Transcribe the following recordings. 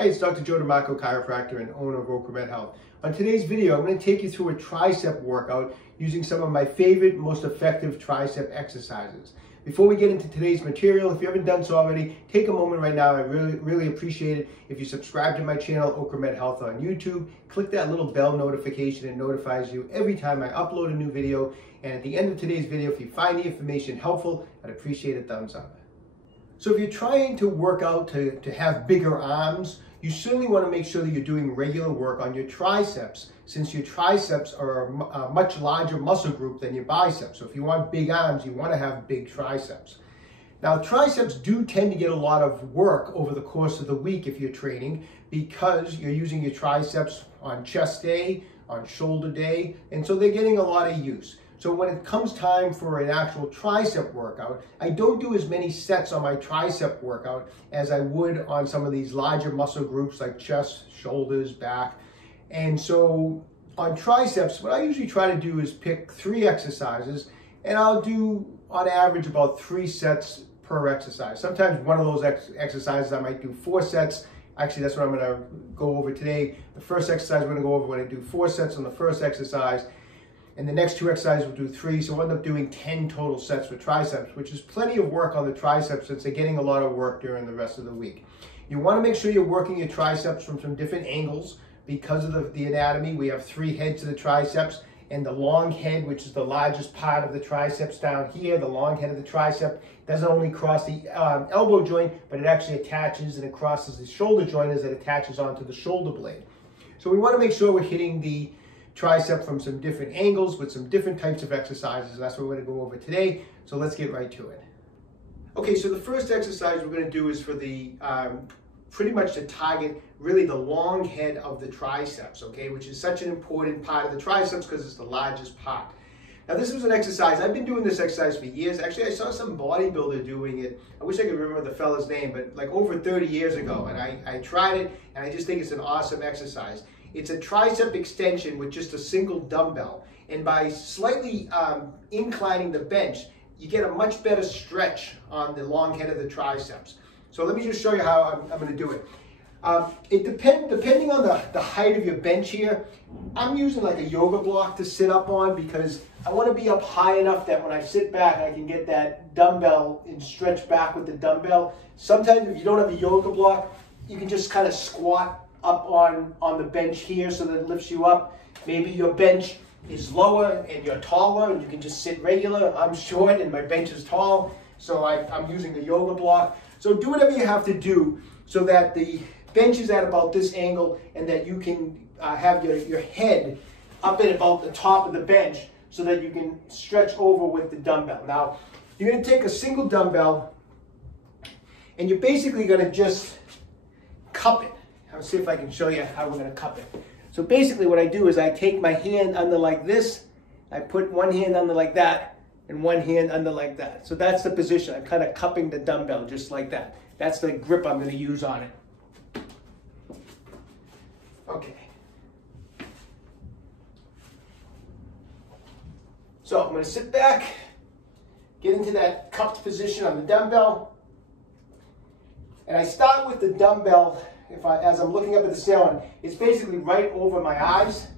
Hi, it's Dr. Joe DeMarco, chiropractor and owner of OcraMed Health. On today's video, I'm going to take you through a tricep workout using some of my favorite, most effective tricep exercises. Before we get into today's material, if you haven't done so already, take a moment right now. I really appreciate it if you subscribe to my channel, OcraMed Health on YouTube. Click that little bell notification. It notifies you every time I upload a new video. And at the end of today's video, if you find the information helpful, I'd appreciate a thumbs up. So if you're trying to work out to have bigger arms, you certainly want to make sure that you're doing regular work on your triceps, since your triceps are a much larger muscle group than your biceps. So if you want big arms, you want to have big triceps. Now, triceps do tend to get a lot of work over the course of the week if you're training, because you're using your triceps on chest day, on shoulder day, and so they're getting a lot of use. So when it comes time for an actual tricep workout, I don't do as many sets on my tricep workout as I would on some of these larger muscle groups like chest, shoulders, back. And so on triceps, what I usually try to do is pick 3 exercises, and I'll do on average about 3 sets per exercise. Sometimes one of those exercises I might do 4 sets. Actually, that's what I'm gonna go over today. The first exercise we're gonna go over, we're gonna do 4 sets on the first exercise. And the next 2 exercises we'll do 3, so we'll end up doing 10 total sets for triceps, which is plenty of work on the triceps since they're getting a lot of work during the rest of the week. You want to make sure you're working your triceps from some different angles because of the anatomy. We have 3 heads to the triceps, and the long head, which is the largest part of the triceps down here, the long head of the tricep, doesn't only cross the elbow joint, but it actually attaches and it crosses the shoulder joint as it attaches onto the shoulder blade. So we want to make sure we're hitting the tricep from some different angles with some different types of exercises. That's what we're going to go over today. So let's get right to it. Okay, so the first exercise we're going to do is for the pretty much to target really the long head of the triceps, okay, which is such an important part of the triceps because it's the largest part. Now this was an exercise, I've been doing this exercise for years. Actually, I saw some bodybuilder doing it. I wish I could remember the fella's name, but like over 30 years ago, and I tried it, and I just think it's an awesome exercise. It's a tricep extension with just a single dumbbell. And by slightly inclining the bench, you get a much better stretch on the long head of the triceps. So let me just show you how I'm going to do it. Depending on the height of your bench here, I'm using like a yoga block to sit up on because I want to be up high enough that when I sit back, I can get that dumbbell and stretch back with the dumbbell. Sometimes if you don't have a yoga block, you can just kind of squat up on the bench here so that it lifts you up. Maybe your bench is lower and you're taller and you can just sit regular. I'm short and my bench is tall, so I'm using the yoga block. So do whatever you have to do so that the bench is at about this angle and that you can have your head up at about the top of the bench so that you can stretch over with the dumbbell. Now, you're going to take a single dumbbell and you're basically going to just cup it. I'll see if I can show you how we're going to cup it. So basically what I do is I take my hand under like this, I put one hand under like that, and one hand under like that. So that's the position. I'm kind of cupping the dumbbell just like that. That's the grip I'm going to use on it. Okay. So I'm going to sit back, get into that cupped position on the dumbbell, and I start with the dumbbell. As I'm looking up at the ceiling, it's basically right over my eyes.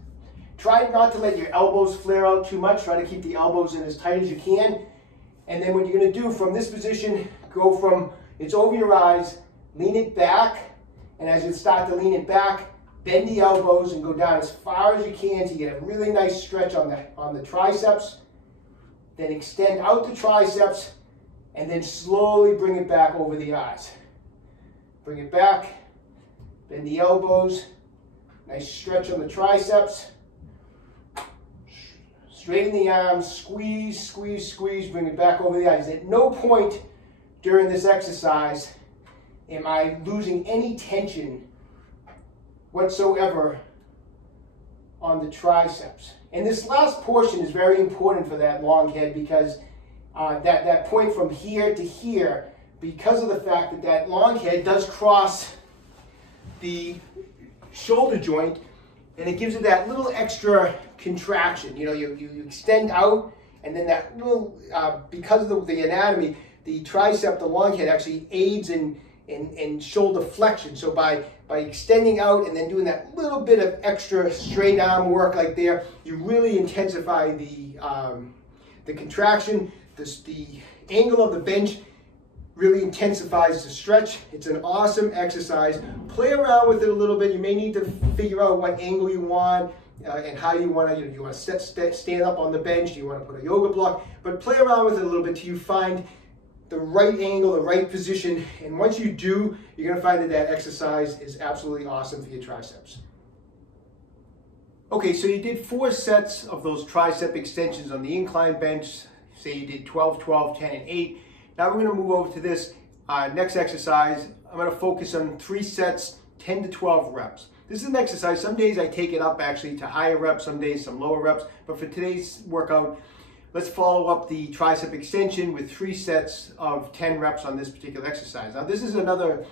Try not to let your elbows flare out too much. Try to keep the elbows in as tight as you can. And then what you're going to do from this position, go from, it's over your eyes, lean it back. And as you start to lean it back, bend the elbows and go down as far as you can to get a really nice stretch on the triceps. Then extend out the triceps and then slowly bring it back over the eyes. Bring it back. Bend the elbows, nice stretch on the triceps, straighten the arms, squeeze, squeeze, squeeze, bring it back over the eyes. At no point during this exercise am I losing any tension whatsoever on the triceps. And this last portion is very important for that long head because that point from here to here, because of the fact that that long head does cross the shoulder joint, and it gives it that little extra contraction. You know, you extend out, and then that little, because of the anatomy, the tricep, the long head, actually aids in and shoulder flexion. So by extending out and then doing that little bit of extra straight arm work like there, you really intensify the contraction. The angle of the bench really intensifies the stretch. It's an awesome exercise. Play around with it a little bit. You may need to figure out what angle you want and how you want to, you want to stand up on the bench. Do you want to put a yoga block? But play around with it a little bit till you find the right angle, the right position. And once you do, you're going to find that that exercise is absolutely awesome for your triceps. Okay, so you did 4 sets of those tricep extensions on the incline bench. Say you did 12, 12, 10, and 8. Now we're going to move over to this next exercise. I'm going to focus on 3 sets, 10 to 12 reps. This is an exercise. Some days I take it up actually to higher reps, some days some lower reps. But for today's workout, let's follow up the tricep extension with 3 sets of 10 reps on this particular exercise. Now this is another,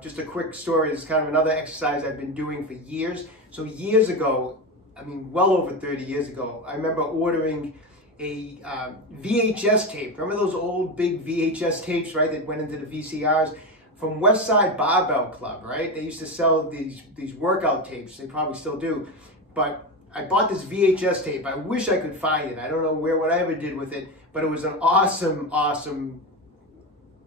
just a quick story. This is kind of another exercise I've been doing for years. So years ago, I mean well over 30 years ago, I remember ordering a VHS tape. Remember those old big VHS tapes, right, that went into the VCRs? From Westside Barbell Club, right? They used to sell these workout tapes. They probably still do. But I bought this VHS tape. I wish I could find it. I don't know what I ever did with it, but it was an awesome, awesome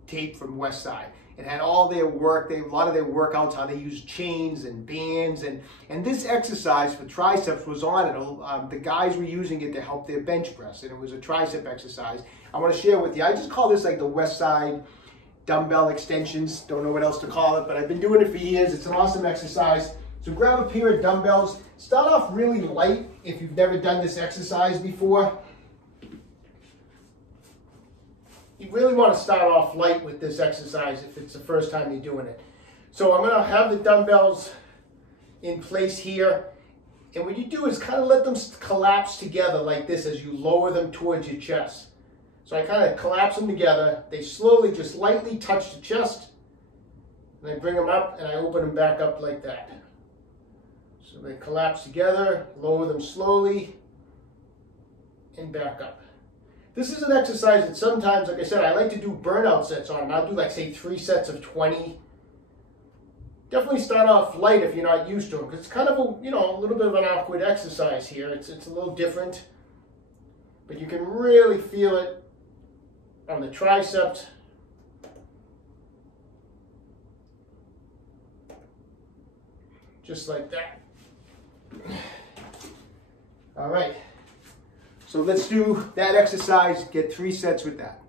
tape from Westside. It had all their work, a lot of their workouts, how they use chains and bands, and this exercise for triceps was on it. The guys were using it to help their bench press, and it was a tricep exercise. I want to share with you. I just call this like the Westside dumbbell extensions. Don't know what else to call it, but I've been doing it for years. It's an awesome exercise. So grab a pair of dumbbells. Start off really light if you've never done this exercise before. You really want to start off light with this exercise if it's the first time you're doing it. So I'm going to have the dumbbells in place here. And what you do is kind of let them collapse together like this as you lower them towards your chest. So I kind of collapse them together. They slowly, just lightly touch the chest. And I bring them up and I open them back up like that. So they collapse together, lower them slowly, and back up. This is an exercise that sometimes, like I said, I like to do burnout sets on. I'll do like, say, 3 sets of 20. Definitely start off light if you're not used to them, because it's kind of a, a little bit of an awkward exercise here. It's a little different, but you can really feel it on the triceps. Just like that. All right. So let's do that exercise, get 3 sets with that.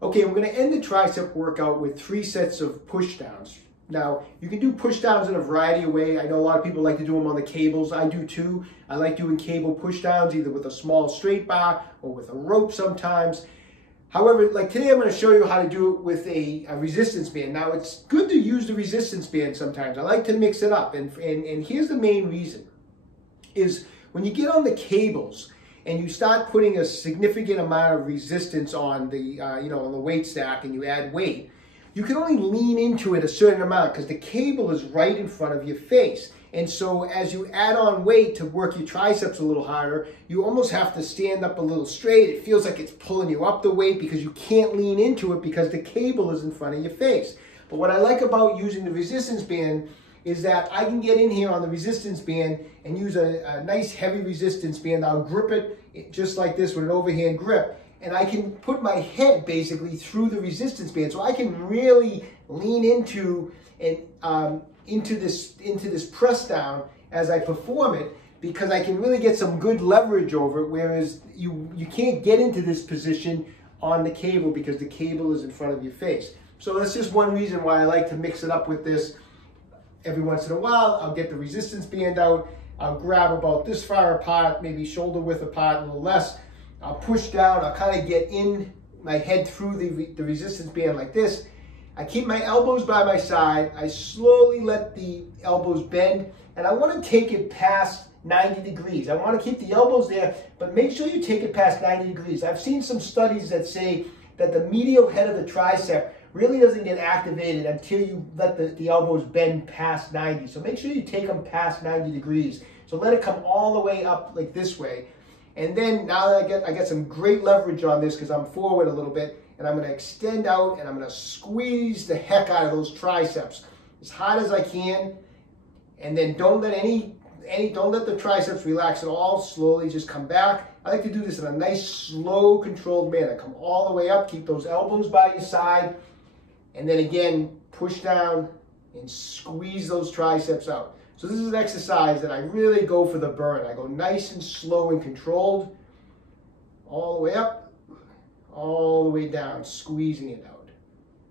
Okay, I'm going to end the tricep workout with 3 sets of push downs. Now, you can do push downs in a variety of ways. I know a lot of people like to do them on the cables. I do too. I like doing cable push downs either with a small straight bar or with a rope sometimes. However, like today I'm going to show you how to do it with a resistance band. Now, it's good to use the resistance band sometimes. I like to mix it up. And here's the main reason is when you get on the cables, and you start putting a significant amount of resistance on the, on the weight stack, and you add weight, you can only lean into it a certain amount because the cable is right in front of your face. And so as you add on weight to work your triceps a little harder, you almost have to stand up a little straight. It feels like it's pulling you up the weight because you can't lean into it because the cable is in front of your face. But what I like about using the resistance band is that I can get in here on the resistance band and use a nice heavy resistance band. I'll grip it just like this with an overhand grip, and I can put my head basically through the resistance band, so I can really lean into this press down as I perform it, because I can really get some good leverage over it, whereas you can't get into this position on the cable because the cable is in front of your face. So that's just one reason why I like to mix it up with this. Every once in a while, I'll get the resistance band out. I'll grab about this far apart, maybe shoulder width apart, a little less. I'll push down. I'll kind of get in my head through the resistance band like this. I keep my elbows by my side. I slowly let the elbows bend, and I want to take it past 90 degrees. I want to keep the elbows there, but make sure you take it past 90 degrees. I've seen some studies that say that the medial head of the tricep really doesn't get activated until you let the elbows bend past 90. So make sure you take them past 90 degrees. So let it come all the way up like this way. And then now that I get some great leverage on this because I'm forward a little bit, and I'm going to extend out, and I'm going to squeeze the heck out of those triceps as hard as I can. And then don't let the triceps relax at all. Slowly just come back. I like to do this in a nice, slow, controlled manner. Come all the way up, keep those elbows by your side, and then again, push down and squeeze those triceps out. So this is an exercise that I really go for the burn. I go nice and slow and controlled, all the way up, all the way down, squeezing it out.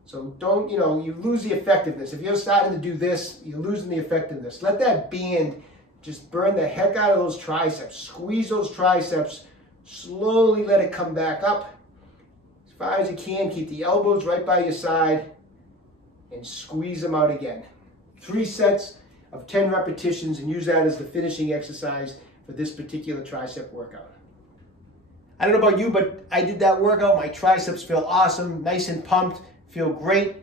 So don't, you lose the effectiveness. If you're starting to do this, you're losing the effectiveness. Let that band just burn the heck out of those triceps. Squeeze those triceps, slowly let it come back up. As far as you can, keep the elbows right by your side and squeeze them out again. 3 sets of 10 repetitions, and use that as the finishing exercise for this particular tricep workout. I don't know about you, but I did that workout. My triceps feel awesome, nice and pumped, feel great.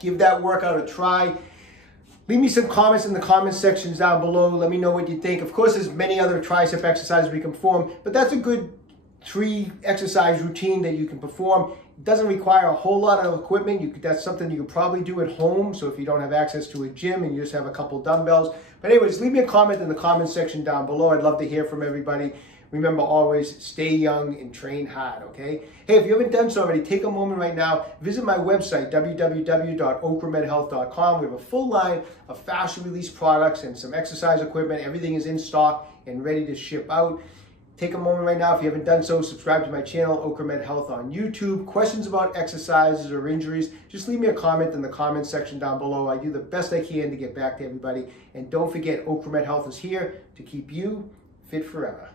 Give that workout a try. Leave me some comments in the comment sections down below. Let me know what you think. Of course, there's many other tricep exercises we can perform, but that's a good 3 exercise routine that you can perform. It doesn't require a whole lot of equipment. That's something you could probably do at home. So if you don't have access to a gym and you just have a couple dumbbells. But anyways, leave me a comment in the comment section down below. I'd love to hear from everybody. Remember, always stay young and train hard, okay? Hey, if you haven't done so already, take a moment right now. Visit my website, www.OcraMedHealth.com. We have a full line of fast-release products and some exercise equipment. Everything is in stock and ready to ship out. Take a moment right now. If you haven't done so, subscribe to my channel, OcraMed Health on YouTube. Questions about exercises or injuries, just leave me a comment in the comment section down below. I do the best I can to get back to everybody. And don't forget, OcraMed Health is here to keep you fit forever.